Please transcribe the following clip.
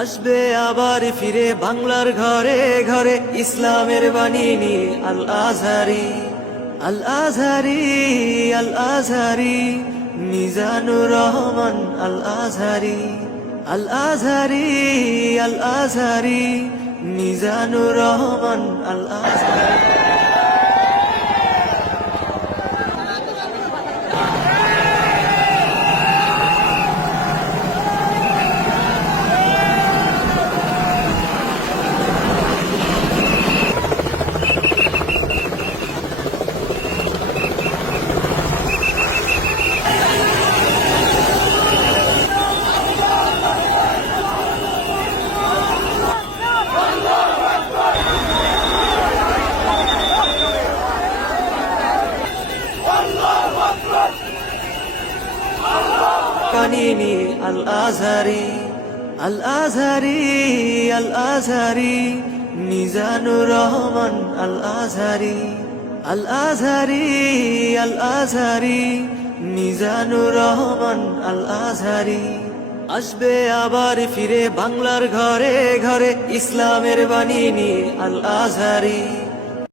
আসবে আবার ফিরে বাংলার ঘরে ঘরে ইসলামের বাণী নিয়ে আল আজহারি, আল আজহারি, আল আজহারি, মিজানুর রহমান আল আজহারি, আল আজহারি, আল আজহারি, মিজানুর রহমান আল আজহারি। কানিনি আল আজহারি, আল আজহারি, আল আজহারি, মিজানুর রহমান আল আজহারি, আল আজহারি, আল আজহারি, মিজানুর রহমান আল আজহারি। আসবে আবার ফিরে বাংলার ঘরে ঘরে ইসলামের বাণী নিয়ে আল আজহারি।